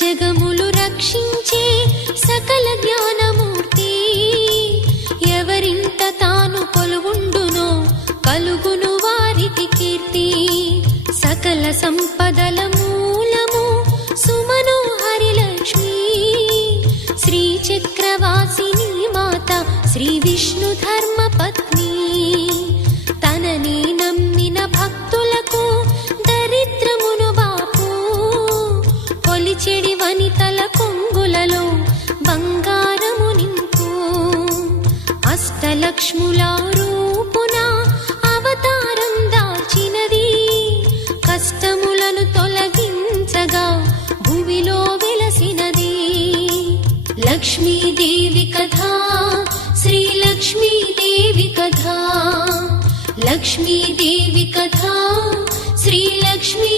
జగములు రక్షించే సకల జ్ఞానమూర్తి. ఎవరింట తాను కొలువుండునో కలుగును వారికి కీర్తి. సకల సంపదల మూలము సుమనోహరి లక్ష్మి. శ్రీ చక్రవాసిని మాత శ్రీ విష్ణు ధర్మ పత్ని. తనని నమ్మిన భక్తులకు దరిద్రమును బాపు. కొలిచెడి వనితల కొంగులలో బంగారము నింపు. అష్టలక్ష్ముల రూపున అవతారం దాల్చినది. కష్టములను తొలగించగా భూమిలో వెలసినది. లక్ష్మీదేవి కథ శ్రీ లక్ష్మీదేవి కథ. లక్ష్మీదేవి కథ శ్రీ లక్ష్మీ